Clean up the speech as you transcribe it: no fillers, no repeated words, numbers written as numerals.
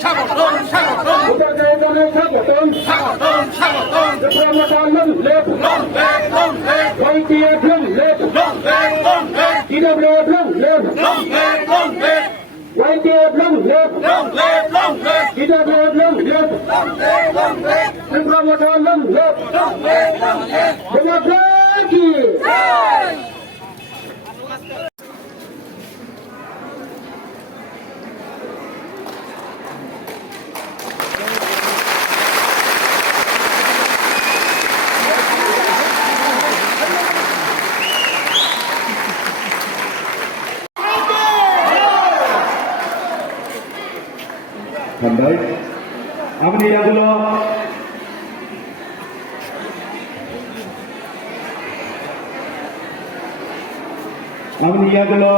স্বাগতম স্বাগতম উপাচার্যদের স্বাগতম স্বাগতম স্বাগতম promoter long left YTF long left TWF long left YTF long left, TWF long left, and promoter long left, Democracy! Baik, আমি এগুলো আমি এগুলো